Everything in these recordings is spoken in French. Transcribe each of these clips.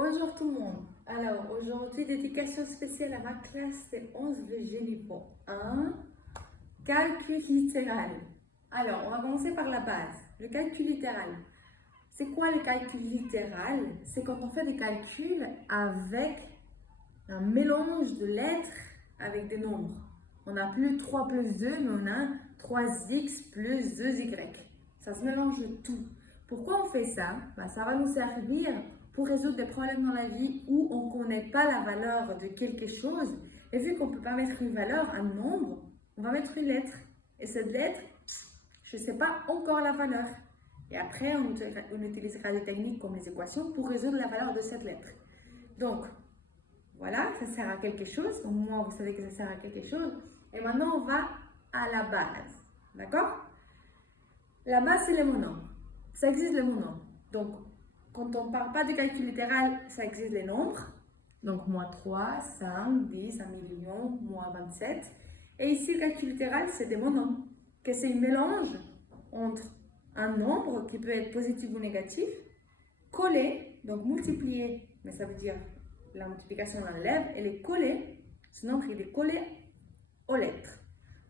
Bonjour tout le monde. Alors aujourd'hui, dédication spéciale à ma classe de 11 niveau 1, calcul littéral. Alors, on va commencer par la base, le calcul littéral. C'est quoi le calcul littéral? C'est quand on fait des calculs avec un mélange de lettres avec des nombres. On n'a plus 3 plus 2, mais on a 3x plus 2y. Ça se mélange tout. Pourquoi on fait ça? Ça va nous servir pour résoudre des problèmes dans la vie où on ne connaît pas la valeur de quelque chose. Et vu qu'on ne peut pas mettre une valeur, un nombre, on va mettre une lettre. Et cette lettre, je ne sais pas encore la valeur. Et après, on utilisera des techniques comme les équations pour résoudre la valeur de cette lettre. Donc, voilà, ça sert à quelque chose. Au moins, vous savez que ça sert à quelque chose. Et maintenant, on va à la base. D'accord? La base, c'est les monombres. Ça existe les monombres. Donc, quand on ne parle pas de calcul littéral, ça existe les nombres. Donc, moins 3, 5, 10, 1 million, moins 27. Et ici, le calcul littéral, c'est des monombres. Que c'est un mélange entre un nombre qui peut être positif ou négatif, collé, donc multiplié, mais ça veut dire la multiplication, on l'enlève, et les coller, ce nombre il est collé aux lettres.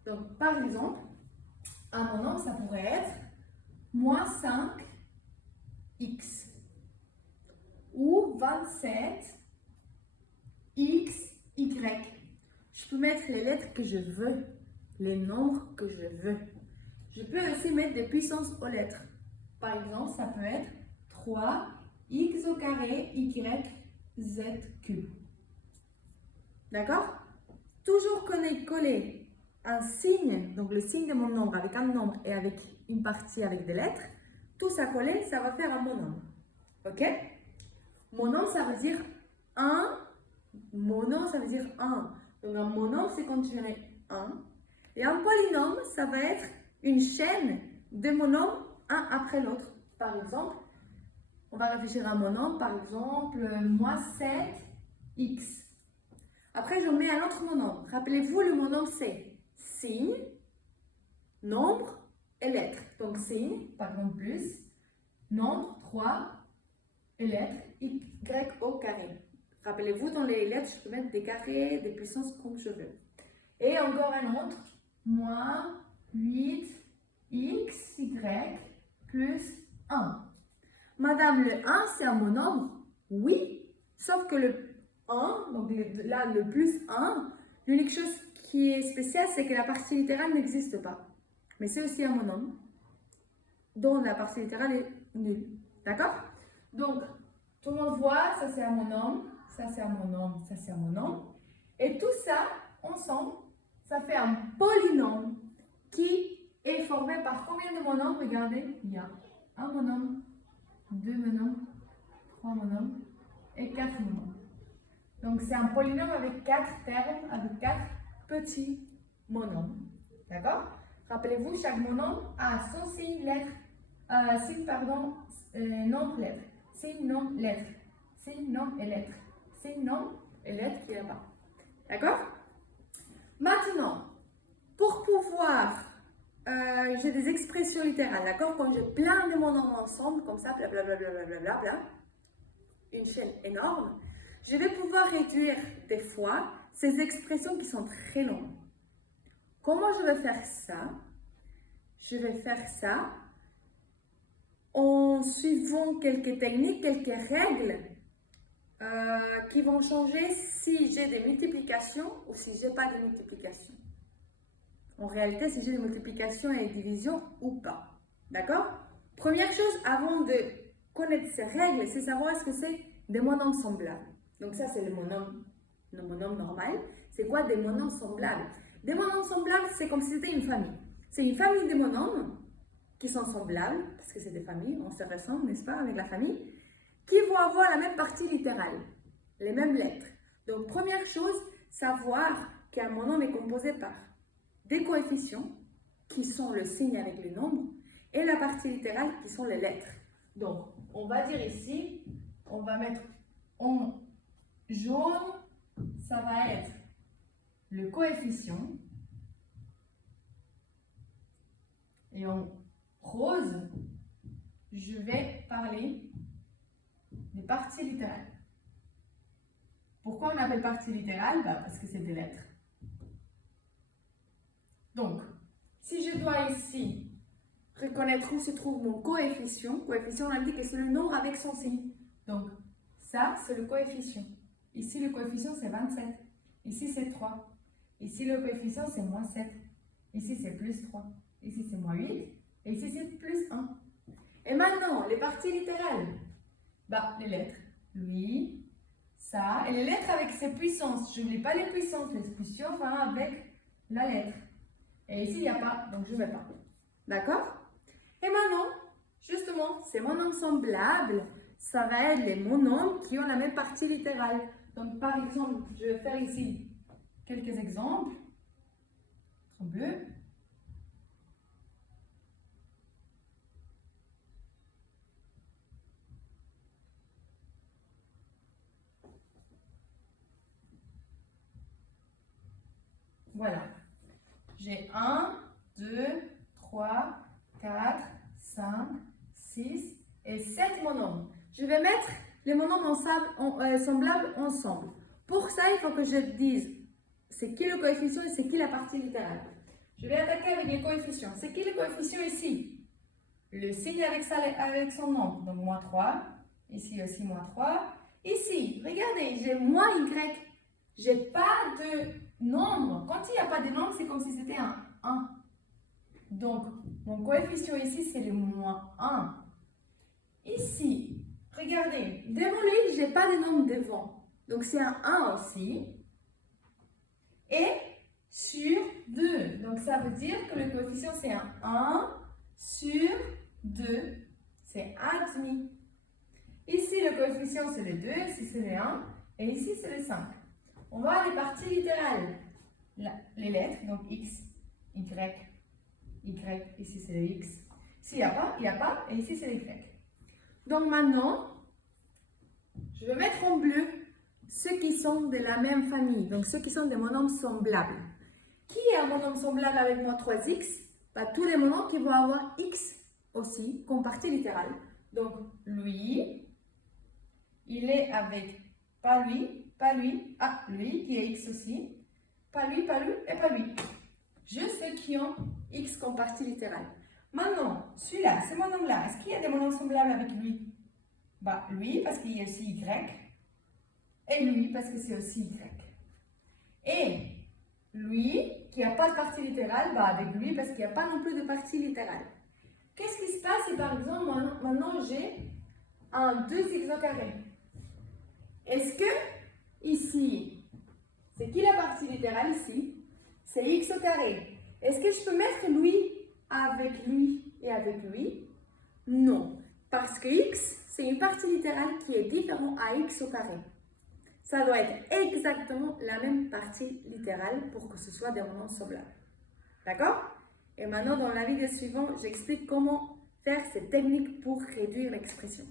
Donc, par exemple, un monombre, ça pourrait être moins 5x ou 27xy. Je peux mettre les lettres que je veux, les nombres que je veux. Je peux aussi mettre des puissances aux lettres. Par exemple, ça peut être 3x au carré y z cube. D'accord? Toujours coller un signe, donc le signe de mon nombre avec un nombre et avec une partie avec des lettres, tout ça collé, ça va faire un monombre. Ok? Monombre, ça veut dire 1. Monombre, ça veut dire 1. Donc un monombre, c'est quand tu mets 1. Et un polynôme, ça va être une chaîne de monombres, un après l'autre. Par exemple, on va réfléchir à un monombre, par exemple, moins 7x. Après, je mets un autre monombre. Rappelez-vous, le monombre, c'est signe, nombre et lettre. Donc, signe, par exemple, plus, nombre, 3, et lettre, y au carré. Rappelez-vous, dans les lettres, je peux mettre des carrés, des puissances comme je veux. Et encore un autre, moins 8xy plus 1. Madame, le 1, c'est un monombre? Oui, sauf que le 1, donc là, le plus 1, l'unique chose qui est spéciale, c'est que la partie littérale n'existe pas. Mais c'est aussi un monombre, dont la partie littérale est nulle. D'accord? Donc, tout le monde voit, ça c'est un monombre, ça c'est un monombre, ça c'est un monombre. Et tout ça, ensemble, ça fait un polynôme qui est formé par combien de monombres? Regardez, il y a un monombre, 2 monombres, 3 monombres et 4 monombres. Donc, c'est un polynôme avec 4 termes, avec 4 petits monombres. D'accord? Rappelez-vous, chaque monombre a son signe, lettre, nombre, lettre. Signe, nombre, lettre. Signe, nombre et lettre. Signe, nombre et lettre qui est là-bas. D'accord? Maintenant, pour pouvoir, j'ai des expressions littérales, d'accord? Quand j'ai plein de monombres ensemble, comme ça, blablabla, une chaîne énorme, je vais pouvoir réduire des fois ces expressions qui sont très longues. Comment je vais faire ça? Je vais faire ça en suivant quelques techniques, quelques règles qui vont changer si j'ai des multiplications ou si je n'ai pas de multiplications. En réalité, si j'ai des multiplications et des divisions ou pas. D'accord? Première chose, avant de connaître ces règles, c'est savoir est-ce que c'est des monombres semblables. Donc ça, c'est le monombre normal. C'est quoi des monombres semblables? Des monombres semblables, c'est comme si c'était une famille. C'est une famille de monombres qui sont semblables, parce que c'est des familles, on se ressemble, n'est-ce pas, avec la famille, qui vont avoir la même partie littérale, les mêmes lettres. Donc, première chose, savoir qu'un monombre est composé par des coefficients, qui sont le signe avec le nombre, et la partie littérale, qui sont les lettres. Donc, on va dire ici, on va mettre en jaune, ça va être le coefficient, et en rose, je vais parler des parties littérales. Pourquoi on appelle partie littérale? Parce que c'est des lettres. Donc, si je dois ici reconnaître où se trouve mon coefficient, coefficient on a dit que c'est le nombre avec son signe. Donc, ça, c'est le coefficient. Ici, le coefficient, c'est 27. Ici, c'est 3. Ici, le coefficient, c'est moins 7. Ici, c'est plus 3. Ici, c'est moins 8. Et ici, c'est plus 1. Et maintenant, les parties littérales. Les lettres. Lui, ça. Et les lettres avec ses puissances. Je n'oublie pas les puissances. Les puissances avec la lettre. Et ici, il n'y a pas. Donc, je ne mets pas. D'accord? Et maintenant, justement, ces monomes semblables, ça va être les monomes qui ont la même partie littérale. Donc, par exemple, je vais faire ici quelques exemples. En bleu. Voilà. J'ai 1, 2, 3, 4, 5, 6 et 7 monomes. Je vais mettre les monomes semblables ensemble. Pour ça, il faut que je dise c'est qui le coefficient et c'est qui la partie littérale. Je vais attaquer avec les coefficients. C'est qui le coefficient ici? Le signe avec son nombre. Donc, moins 3. Ici aussi, moins 3. Ici, regardez, j'ai moins y. Je n'ai pas de nombre. Quand il n'y a pas de nombre, c'est comme si c'était un 1. Donc, mon coefficient ici, c'est le moins 1. Ici, regardez, devant lui, je n'ai pas de nombre devant. Donc, c'est un 1 aussi. Et sur 2. Donc, ça veut dire que le coefficient, c'est un 1 sur 2. C'est 1,5. Ici, le coefficient, c'est le 2. Ici, c'est le 1. Et ici, c'est le 5. On va à les parties littérales. Les lettres, donc X, Y, Y. Ici, c'est le X. S'il n'y a pas, il n'y a pas. Et ici, c'est le Y. Donc, maintenant, je vais mettre en bleu ceux qui sont de la même famille, donc ceux qui sont des monomes semblables. Qui est un monome semblable avec moins 3x? Tous les monomes qui vont avoir x aussi comme partie littérale. Donc, lui, il est avec pas lui, lui qui est x aussi, pas lui et pas lui. Juste ceux qui ont x comme partie littérale. Maintenant, celui-là, ce monome-là, est-ce qu'il y a des monomes semblables avec lui? Lui, parce qu'il y a aussi y. Et lui, parce que c'est aussi y. Et lui, qui n'a pas de partie littérale, avec lui, parce qu'il n'y a pas non plus de partie littérale. Qu'est-ce qui se passe si, par exemple, maintenant j'ai un 2x au carré? Est-ce que, ici, c'est qui la partie littérale ici? C'est x au carré. Est-ce que je peux mettre lui avec lui et avec lui? Non, parce que x, c'est une partie littérale qui est différente à x au carré. Ça doit être exactement la même partie littérale pour que ce soit des monomes semblables. D'accord? Et maintenant, dans la vidéo suivante, j'explique comment faire cette technique pour réduire l'expression.